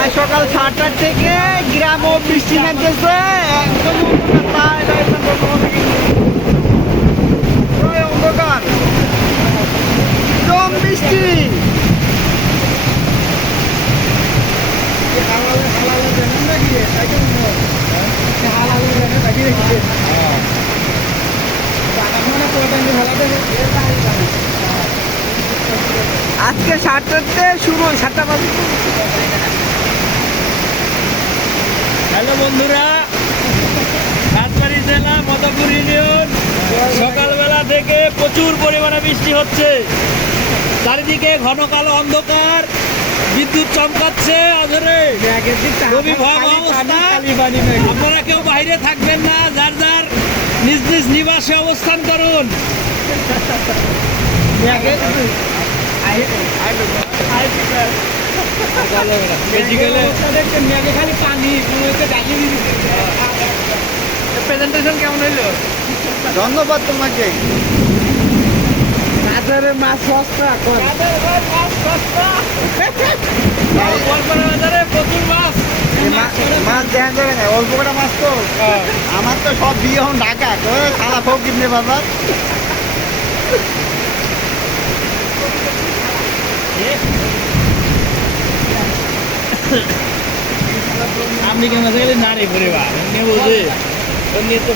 আজ সকাল 7টার থেকে গ্রামও বৃষ্টি নামতেছে একদম অন্ধকার একদম বৃষ্টি আজকে 7টাতে শুরু 7টা বাজে। হ্যালো বন্ধুরা, রাজবাড়ী জেলা মধুপুর ইউনিয়ন সকালবেলা থেকে প্রচুর পরিমাণে বৃষ্টি হচ্ছে। চারিদিকে ঘন কালো অন্ধকার, বিদ্যুৎ চমকাচ্ছে অঝরে, খুবই ভয়াবহ অবস্থা। আপনারা কেউ বাইরে থাকবেন না, যার যার নিজ নিজ নিবাসে অবস্থান করুন। খালি পানি প্রেজেন্টেশন কেমন হইলো? ধন্যবাদ তোমাকে। বাজারে মাছ সস্তা বাজারে প্রচুর মাছ। মাছ দেখা যাবে না, অল্প করে মাছ তো। আমার তো সব বিয়ে হন ঢাকা তো সারা ফোক কিনতে বাজার। আপনি কেন নারী পরিবার বুঝে নিয়ে তো